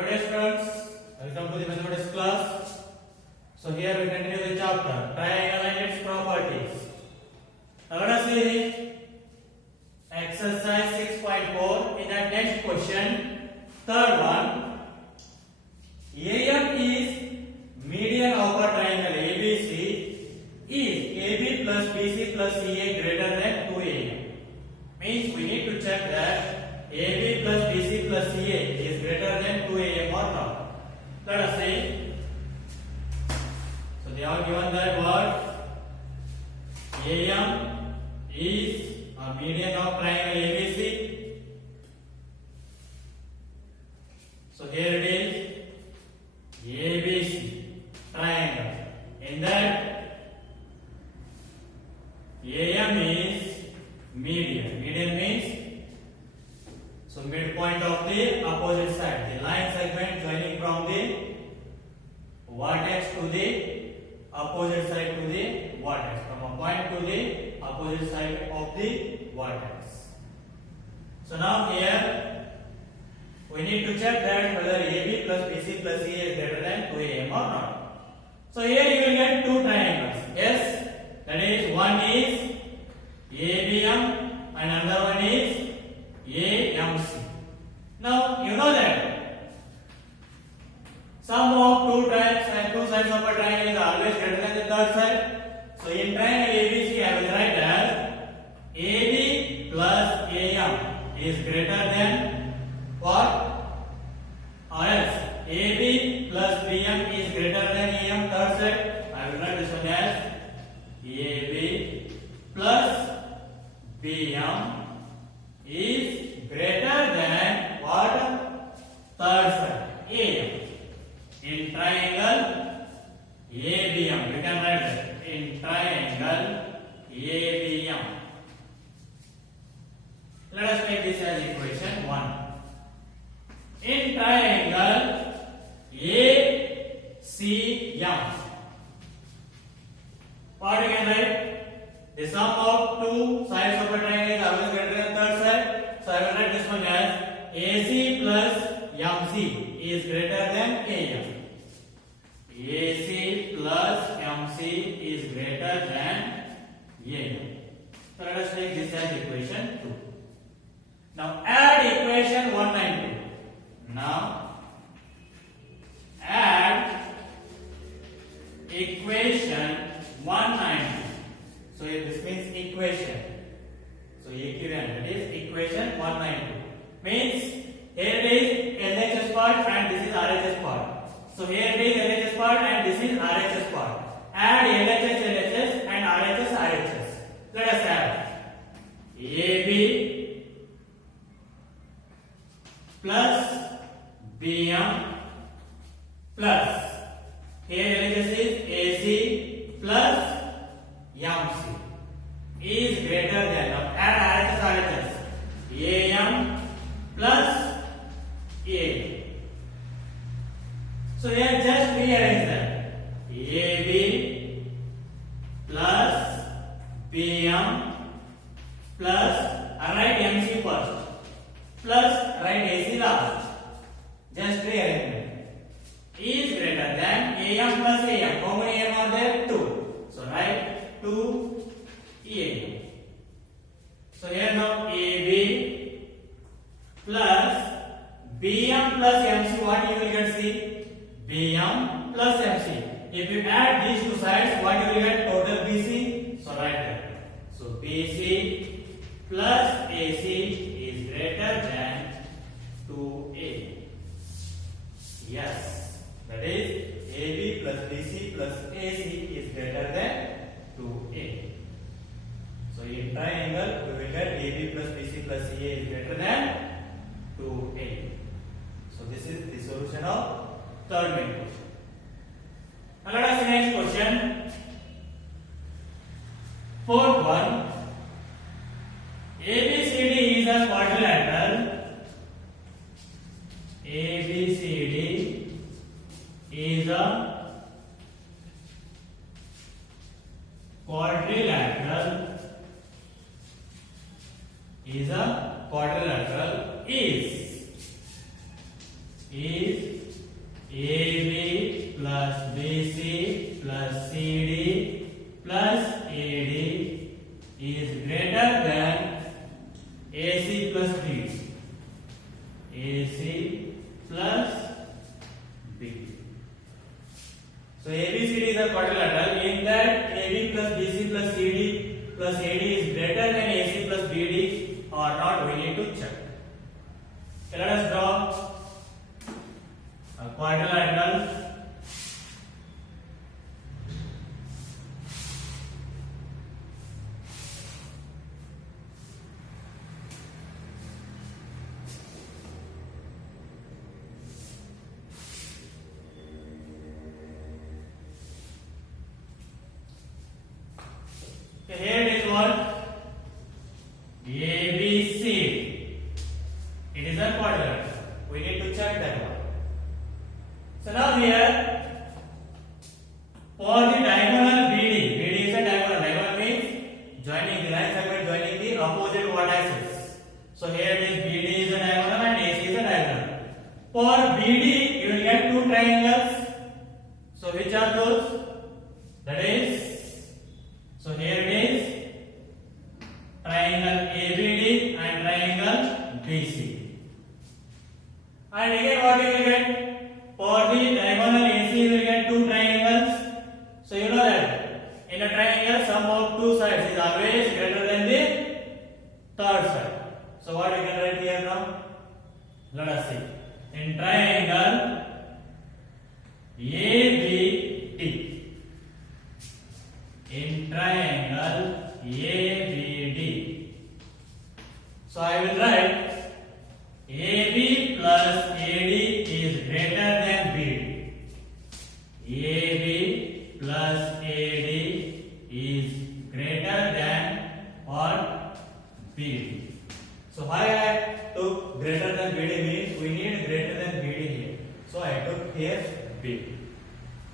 Hello dear students, welcome to the mathematics class. So here we continue the chapter triangle and its properties. Now let us see the exercise 6.4 in the next question. Third one. AM is median of a triangle ABC. Is AB plus BC plus CA greater than 2AM? Means we need to check that AB plus BC plus CA is greater than 2AM or not. Let us see. So they are given that what AM is a median of triangle ABC. So here it is ABC triangle. In that AM is median. Median means so midpoint of the opposite side, the line segment joining from the vertex to the opposite side to the vertex, from a point to the opposite side of the vertex. So now here we need to check that whether AB plus BC plus CA is greater than 2AM or not. So here you will get two triangles. Yes, that is one is ABM and another one is AMC. Now you know that sum of two sides and two sides of a triangle is always greater than the third side. So in triangle ABC I will write as AB plus AM is greater than what? Or else AB plus BM is greater than AM third side. I will write this one as AB plus BM is greater than what? Third side AM. In triangle ABM, we can write that in triangle ABM. Let us make this as equation 1. In triangle ACM, what we can write? The sum of two sides of a triangle is always greater than third side. So I will write this one as AC plus MC is greater than AM. AC plus MC is greater than AM. So let us take this as equation 2. Now add equation 1 and 2. Now add equation 1 and 2. So this means equation. So equivalent, that is equation 1 and 2. Means here it is LHS part and this is RHS part. So here it is LHS part and this is RHS part. Add LHS, LHS and RHS, RHS. Let us add AB plus BM plus here LHS is AC plus MC is greater than, now add RHS, AM plus AM. So here just rearrange that. AB plus BM plus, write MC first, plus write AC last. Just rearrange it. Is greater than AM plus AM. How many AM are there? 2. So write 2 AM. So here now AB plus BM plus MC, what you will get? See, BM plus MC. If you add these two sides, what you will get? Total BC. So write that. So BC plus AC is greater than 2A. Yes, that is AB plus BC plus AC is greater than 2A. So in triangle we will get AB plus BC plus CA is greater than 2A. So this is the solution of third main question. Now let us see next question. Fourth one. ABCD is a quadrilateral. ABCD is a quadrilateral. Is is AB plus BC plus CD plus AD is greater than AC plus BD. AC plus BD. So ABCD is a quadrilateral in that AB plus BC plus CD plus AD is greater than AC plus BD or not, we need to check. Okay, let us draw a quadrilateral. Okay, here it is what? ABC. It is a quadrilateral. We need to check that one. So now here, for the diagonal BD is a diagonal. Diagonal means joining the line segment, joining the opposite vertices. So here it is BD is a diagonal and AC is a diagonal. For BD, you will get two triangles. So which are those? That is, so here it is triangle ABD and triangle BC. And again, what you will get? For the diagonal AC, you will get two triangles. So you know that in a triangle, sum of two sides is always greater than the third side. So what we can write here now? Let us see. In triangle ABD, in triangle ABD, so I will write AB plus AD is greater than BD. AB plus AD is greater than or BD. So why I took greater than BD means we need greater than BD here. So I took here BD.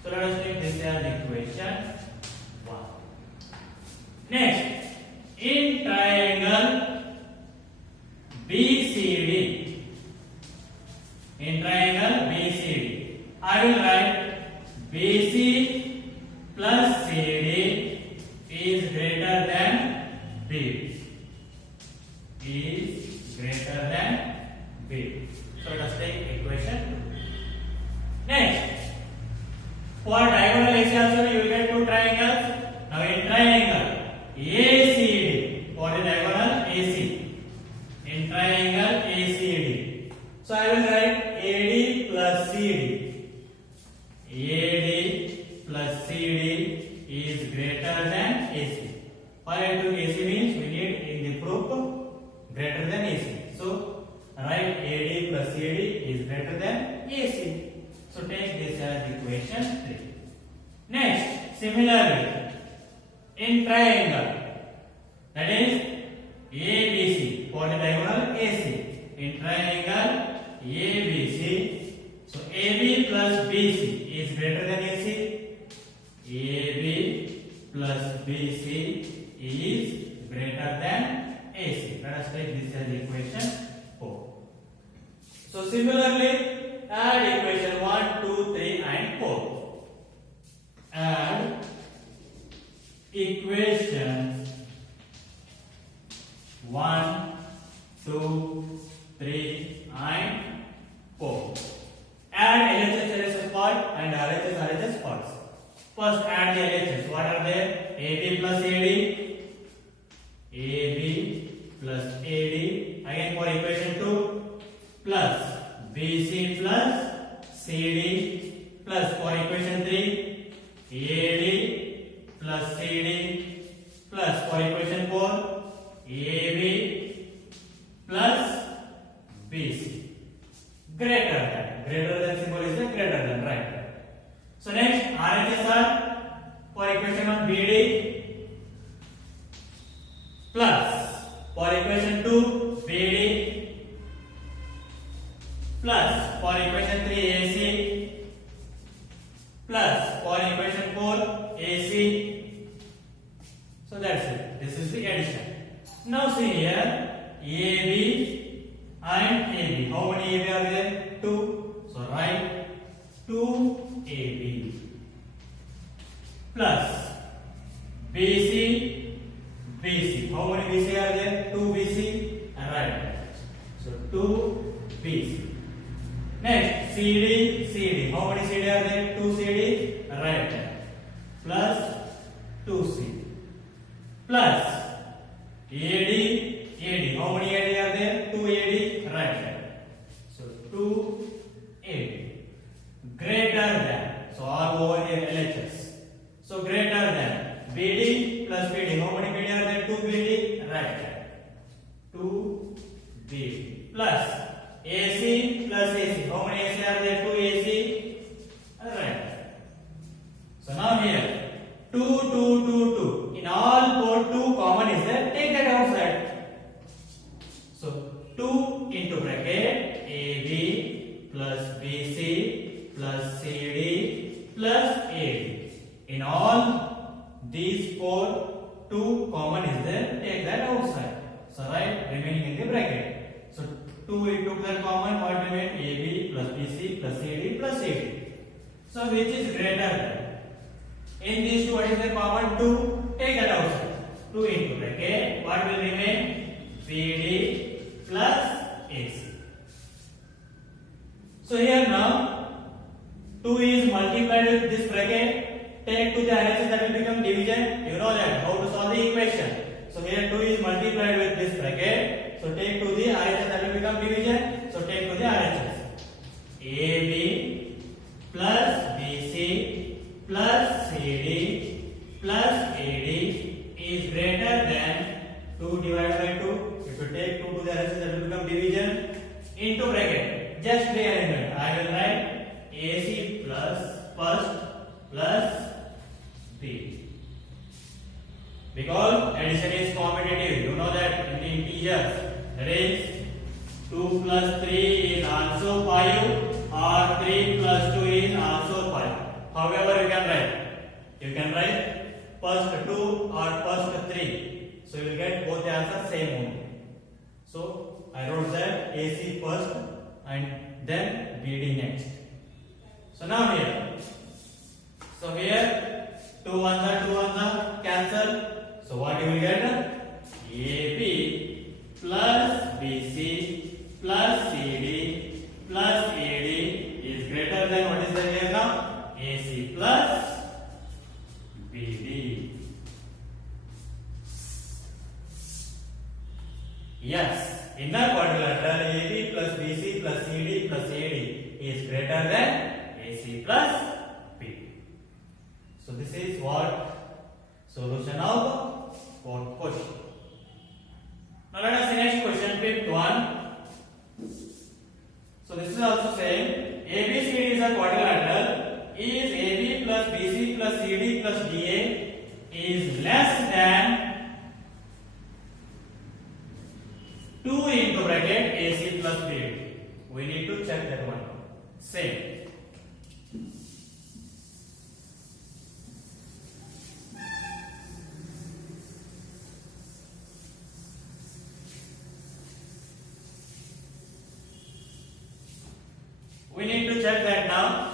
So let us take this as equation 1. Next, in triangle BCD, in triangle BCD, I will write BC plus CD is greater than BD. Is greater than BD. So let us take equation 2. Next, for diagonal AC also you will get two triangles. Now in triangle ACD, for the diagonal AC, in triangle ACD, so I will write AD plus CD. AD plus CD is greater than AC. Why I took AC means we need in the proof greater than AC. So write AD plus CD is greater than AC. So take this as equation 3. Next, similarly, in triangle, that is ABC, for the diagonal AC, in triangle ABC, so AB plus BC is greater than AC. AB plus BC is greater than AC. Let us take this as equation 4. So similarly, add equation 1, 2, 3 and 4. Add equations 1, 2, 3 and 4. Add LHS part and RHS parts. First add the LHS. What are they? AB plus AD. AB plus AD. Again for equation 2. Plus BC plus CD. Plus for equation 3. AD plus CD. Plus for equation 4. AB plus BC. Greater than symbol is the greater than, right? So next RHS are for equation of BD plus for equation 2 BD plus for equation 3 AC plus for equation 4 AC. So that's it. This is the addition. Now see here AB and AB. How many AB are there? 2. 2 BC. Next, CD, CD. How many CD are there? 2 CD, right hand. Plus 2C. Plus AD, AD. How many AD are there? 2 AD, right hand. So 2 AD. Greater than. So all over here LHS. So greater than BD plus BD. How many BD are there? 2 BD, right hand. 2 BD plus AC plus AC. How many AC are there? 2 AC, right. So now here 2, 2, 2, 2. In all port 2 common is there. Take that outside. So 2 into bracket AB plus BC plus CD plus AD. In all these four 2 common is there. Take that outside. So write remaining in the bracket. So 2 we took that common. What remain? AB plus BC plus CD plus AD. So which is greater than? In these two, what is the common? 2. Take that outside. 2 into bracket. What will remain? BD plus AC. So here now 2 is multiplied with this bracket. Take to the RHS, that will become division. You know that how to solve the equation. So here 2 is multiplied with this bracket. So take to the RHS, that will become division. So take to the RHS. AB plus BC plus CD plus AD is greater than 2 divided by 2. If you take 2 to the RHS, that will become division into bracket. Just rearrangement. I will write AC plus first plus B. Because addition is commutative. You know that in the integers. That is 2 plus 3 is also 5 or 3 plus 2 is also 5. However, you can write first 2 or first 3. So you will get both the answers same only. So I wrote that AC first and then BD next. So now here. So here 2 ones are cancel. So what you will get? AB plus BC plus CD plus AD is greater than what is the here now? AC plus BD. Yes, in that quadrilateral AB plus BC plus CD plus AD is greater than AC plus BD. So this is what solution of fourth question. Now let us see next question, fifth one. So this is also saying ABCD is a quadrilateral. Is AB plus BC plus CD plus DA is less than 2 into bracket AC plus BD. We need to check that one. Same. We need to check that now.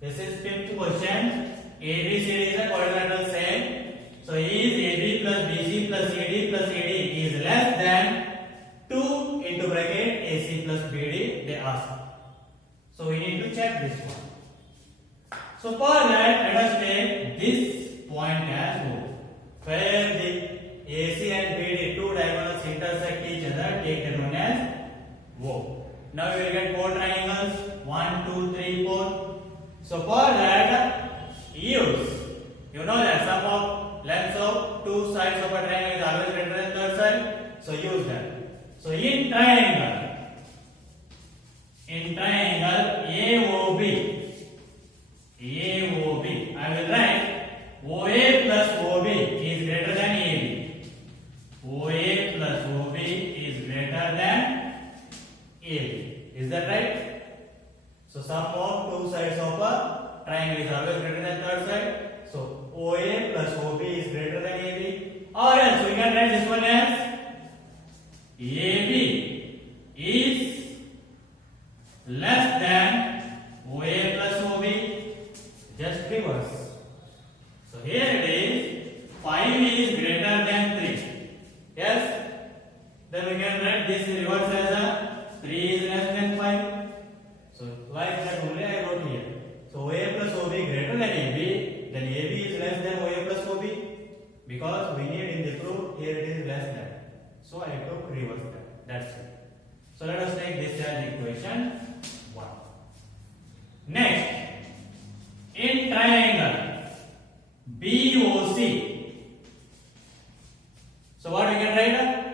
This is fifth question. ABCD is a quadrilateral same. So is AB plus BC plus CD plus AD is less than 2 into bracket AC plus BD, they ask. So we need to check this one. So for that, let us take this point as O, where the AC and BD two diagonals intersect each other. Take that one as O. Now we will get 4 triangles. 1, 2, 3, 4. So for that, use. You know that sum of lengths of two sides of a triangle is always greater than third side. So use that. So in triangle AOB, I will write OA plus OB is greater than AB. OA plus OB is greater than AB. Is that right? So sum of two sides of a triangle is always greater than third side. So OA plus OB is greater than AB. Or else we can write this one as AB is less than OA plus OB. Just reverse. So here it is 5 is greater than 3. Yes? Then we can write this reverse as a 3 is less than 5. So like that only I wrote here. So OA plus OB greater than AB, then AB is less than OA plus OB, because we need in the proof here it is less than. So I took reverse that. That's it. So let us take this as equation 1. Next, in triangle BOC. So what we can write?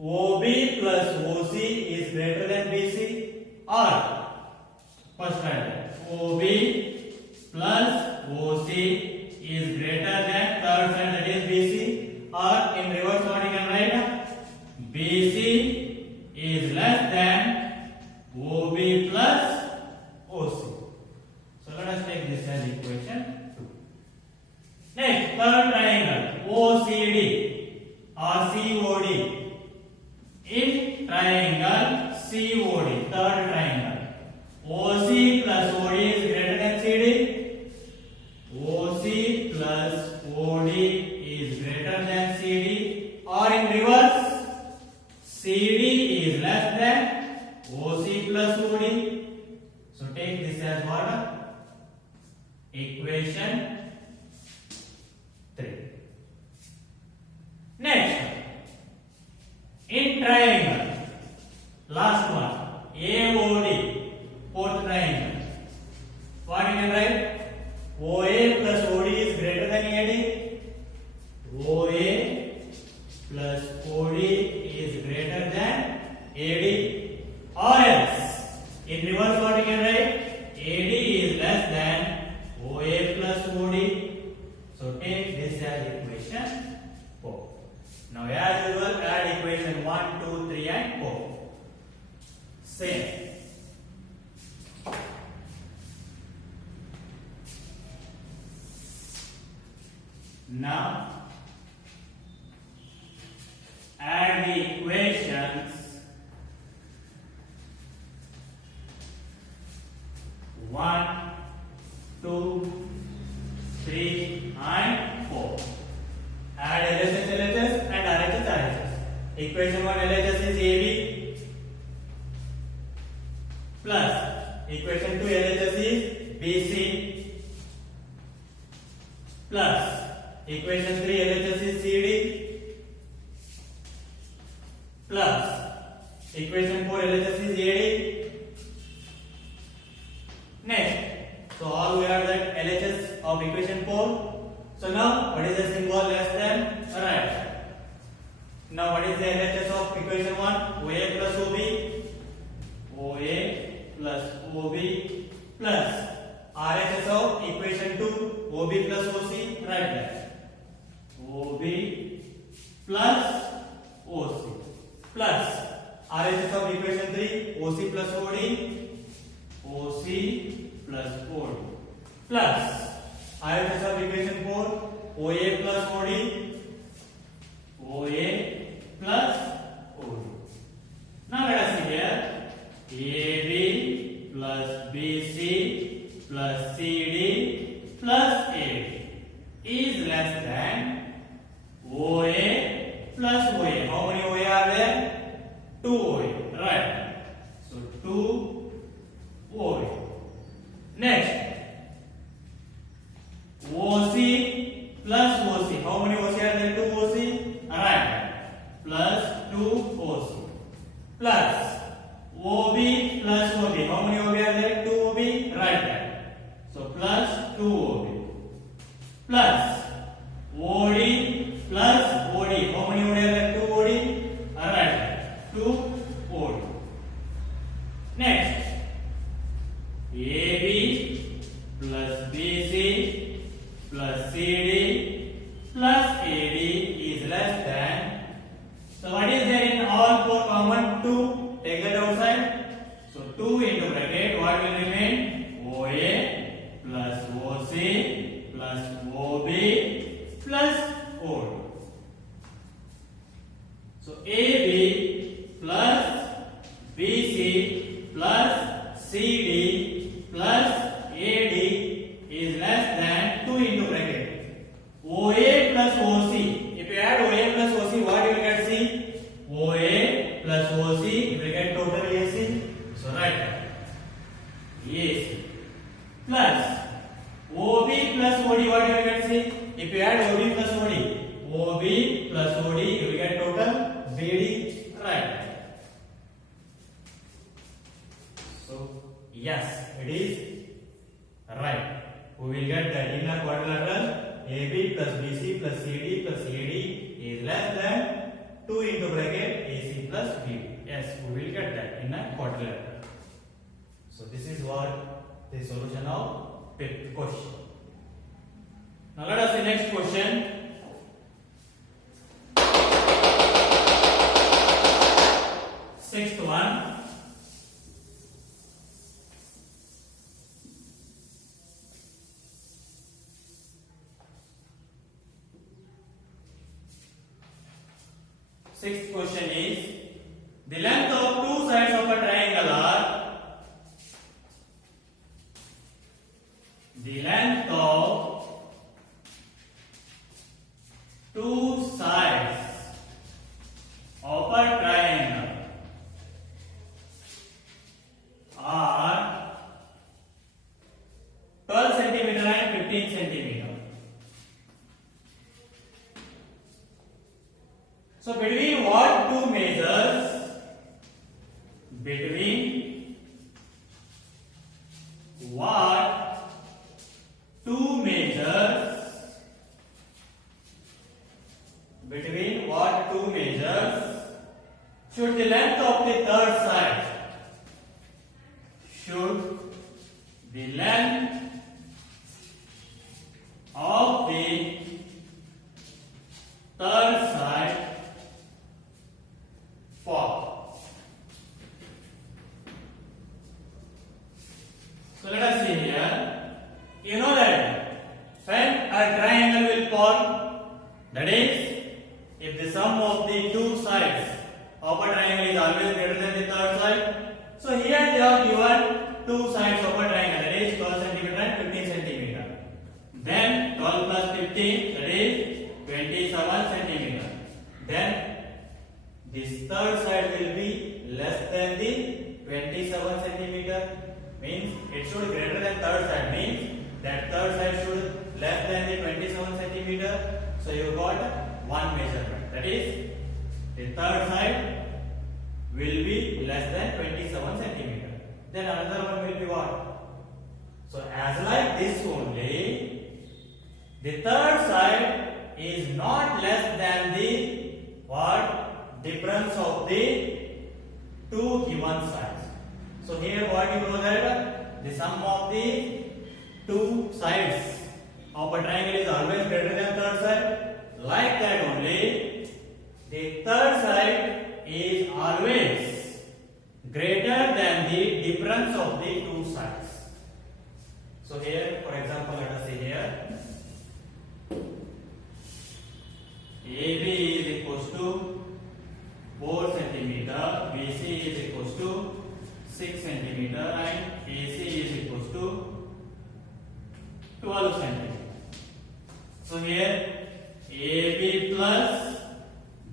OB plus OC is greater than BC, or first write OB plus OC is greater than third side, that is BC, or in reverse what you can write? BC is less than OB plus OC. So let us take this as equation 2. Next, third triangle OCD or COD. In triangle COD, third triangle, OC plus OD is greater than CD. OC plus OD is greater than CD, or in reverse, CD is less than OC plus OD. So take this as what? Equation 3. Next, in triangle, last one, AOD, fourth triangle. What you can write? OA plus OD is greater than AD. OA plus OD is greater than AD. Or else, in reverse what you can write? AD is less than OA plus OD. So take this as equation 4. Now as usual, add equation 1, 2, 3 and 4. Same. Now add the equations 1, 2, 3 and 4. Add LHS, LHS and RHS, RHS. Equation 1 LHS is AB plus equation 2 LHS is BC plus equation 3 LHS is CD plus equation 4 LHS is AD. Next, so all we have that LHS of equation 4. So now what is the symbol less than? Right. Now what is the LHS of equation 1? OA plus OB. OA plus OB plus RHS of equation 2. OB plus OC. Right there. OB plus OC plus RHS of equation 3. OC plus OD. OC plus OD plus RHS of equation 4, OA plus OD, OA plus OD. Now let us see here, AB plus BC plus CD plus AD is less than OA plus OA. How many OA are there? 2 OA, right? So 2 OA. Next, OC plus OC. How many OC are there? 2 OC. Right. Plus 2 OC. Plus OB plus OB. How many OB are there? 2 OB. Right. So plus 2 OB. Plus OD plus OD. How many OD are there? 2 OD. Right. 2 OD. Next, AB plus BC plus CD plus AD is less than. So what is there in all 4 common? 2. Take that outside. So 2 into bracket. What will remain? OA plus OC plus OB plus OD. So AB plus BC plus CD plus AD is less than 2 into bracket. OA plus OC. If you add OA plus OC, what you will get? See, OA plus OC, bracket total right. So yes, it is right. We will get that in a quadrilateral AB plus BC plus CD plus AD is less than 2 into bracket AC plus BD. Yes, we will get that in a quadrilateral. So this is what the solution of fifth question. Now let us see next question. Sixth one. Sixth question is, the length of two sides of a triangle are, the length of two sides of a triangle are 12 centimeter and 15 centimeter. So between what two measures? Between what two measures? Between what two measures should the length of the third side? Should the length of the third side fall? So let us see here. You know that when a triangle will form, that is, if the sum of the two sides of a triangle is always greater than the third side. So here they are given two sides of a triangle, that is 12 centimeter and 15 centimeter. Then 12 plus 15, that is 27 centimeter. Then this third side will be less than the 27 centimeter. Means it should greater than third side. Means that third side should less than the 27 centimeter. So you got one measurement. That is, the third side will be less than 27 centimeter. Then another one will be what? So as like this only, the third side is not less than the what? Difference of the two given sides. So here what you know that the sum of the two sides of a triangle is always greater than third side. Like that only, the third side is always greater than the difference of the two sides. So here, for example, let us see here. AB is equals to 4 centimeter, BC is equals to 6 centimeter, and AC is equals to 12 centimeter. So here AB plus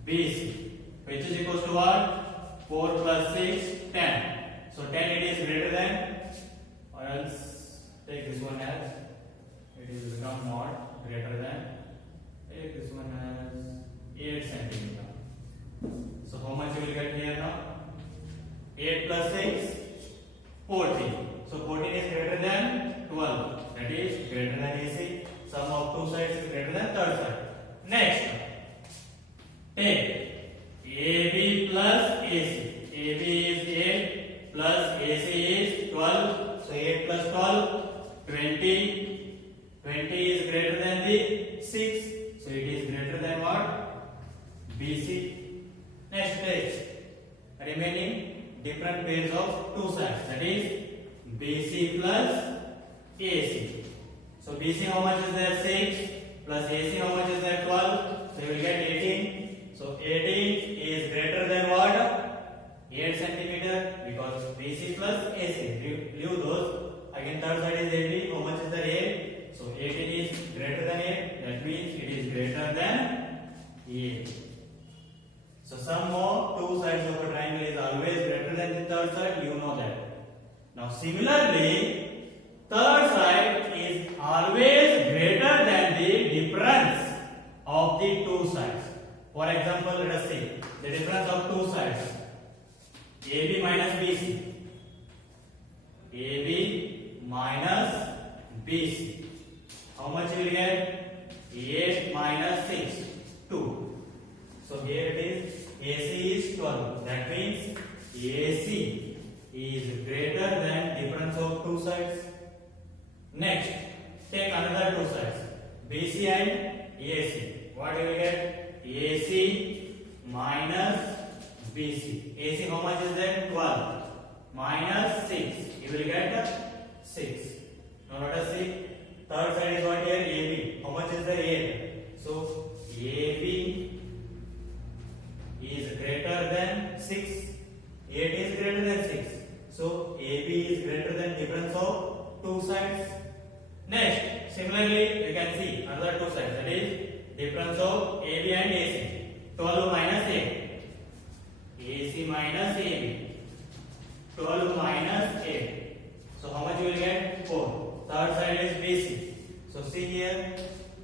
BC, which is equals to what? 4 plus 6, 10. So 10 it is greater than, or else take this one as, it will become not greater than, take this one as 8 centimeter. So how much you will get here now? 8 plus 6, 14. So 14 is greater than 12. That is greater than AC. Sum of two sides is greater than third side. Next, take AB plus AC. AB is 8 plus AC is 12. So 8 plus 12, 20. 20 is greater than the 6. So it is greater than what? BC. Next, take remaining different pairs of two sides. That is BC plus AC. So BC how much is there? 6 plus AC how much is there? 12. So you will get 18. So 18 is greater than what? 8 centimeter, because BC plus AC. Leave those. Again third side is AB. How much is there? 8. So 18 is greater than 8. That means it is greater than 8. So sum of two sides of a triangle is always greater than the third side. You know that. Now similarly, third side is always greater than the difference of the two sides. For example, let us see the difference of two sides. BC. How much you will get? 8 minus 6, 2. So here it is, AC is 12. That means AC is greater than difference of two sides. Next, take another two sides, BC and AC. What you will get? AC minus BC. AC how much is that? 12 minus 6. You will get 6. Now let us see. Third side is what here? AB. How much is the 8? So AB is greater than 6. 8 is greater than 6. So AB is greater than difference of two sides. Next, similarly, you can see another two sides. That is difference of AB and AC. 12 minus 8. AC minus AB. 12 minus 8. So how much you will get? 4. Third side is BC. So see here,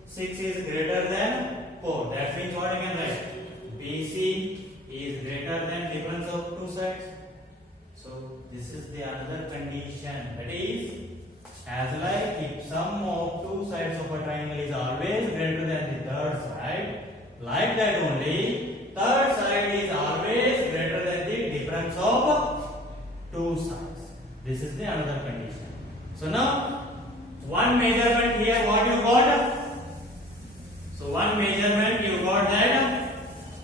6 is greater than 4. That means what I can write? BC is greater than difference of two sides. So this is the another condition. That is, as like if sum of two sides of a triangle is always greater than the third side, like that only, third side is always greater than the difference of two sides. This is the another condition. So now, one measurement here, what you got? So one measurement you got that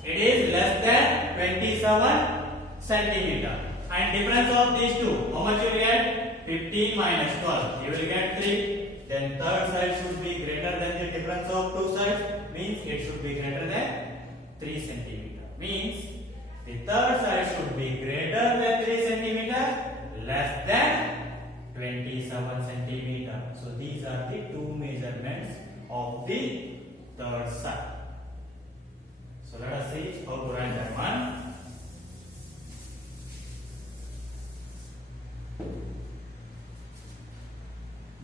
it is less than 27 centimeter. And difference of these two, how much you will get? 15 minus 12. You will get 3. Then third side should be greater than the difference of two sides. Means it should be greater than 3 centimeter. Means the third side should be greater than 3 centimeter, less than 27 centimeter. So these are the two measurements of the third side. So let us see how to write that one.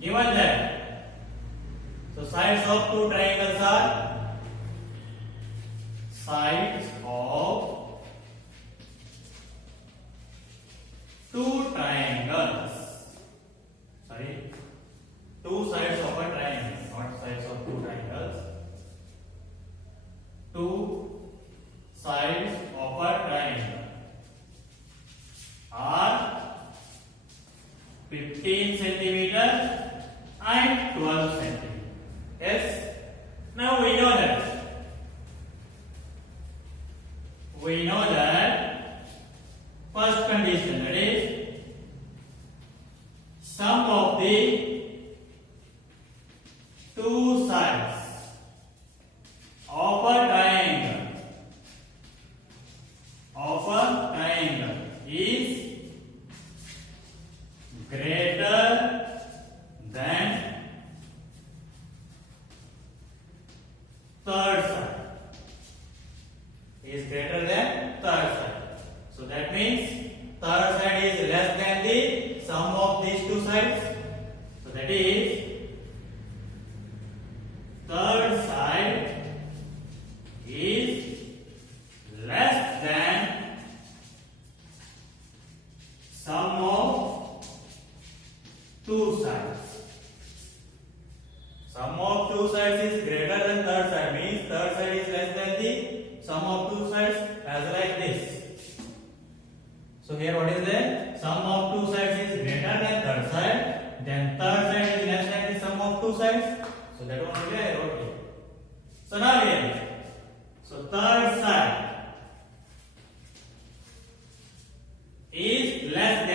Given that, so sides of two triangles are sides of two triangles. Sorry, two sides of a triangle, not sides of two triangles. Two sides of a triangle are 15 centimeter and 12 centimeter. Yes. Now we know that first condition, that is sum of the two sides of a triangle is greater than third side. Is greater than third side. So that means third side is less than the sum of these two sides. So that is third side is less than sum of two sides. Sum of two sides is greater than third side, means third side is less than the sum of two sides, as like this. So here what is there? Sum of two sides is greater than third side, then third side is less than the sum of two sides. So that one is there. Okay. So now here, so third side is less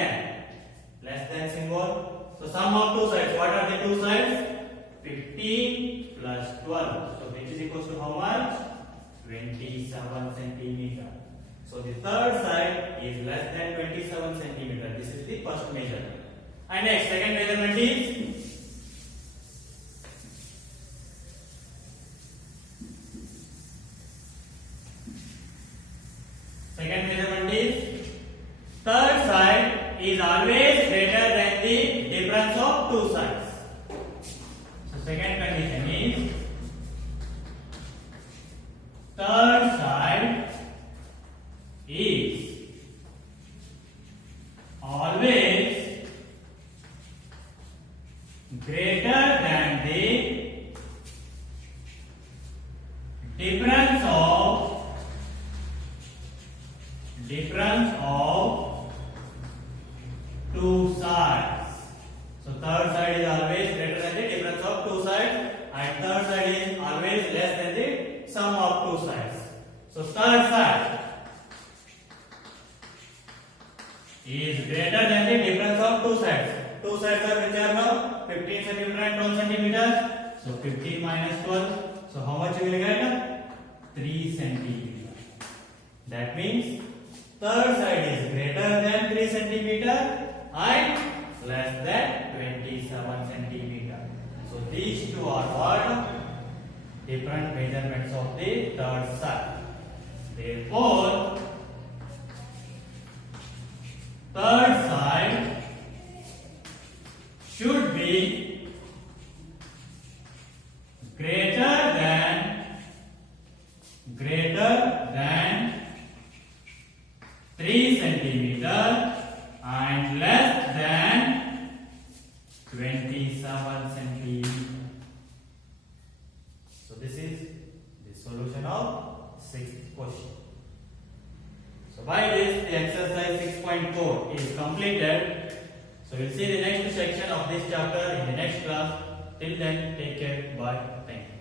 than symbol. So sum of two sides, what are the two sides? 15 plus 12. So which is equals to how much? 27 centimeter. So the third side is less than 27 centimeter. This is the first measurement. And next, second measurement is third side is always greater than the difference of two sides. So second condition is third side is always greater difference of two sides. So third side is always greater than the difference of two sides, and third side is always less than the sum of two sides. So third side is greater than the difference of two sides. Two sides are which are now 15 centimeter and 12 centimeters. So 15 minus 12. So how much you will get? 3 centimeter. That means third side is greater than 3 centimeter and less than 27 centimeter. So these two are what? Different measurements of the third side. Therefore, third side should be greater than 3 centimeter and less than 27 centimeter. So this is the solution of sixth question. So by this the exercise 6.4 is completed. So we'll see the next section of this chapter in the next class. Till then, take care. Bye. Thank you.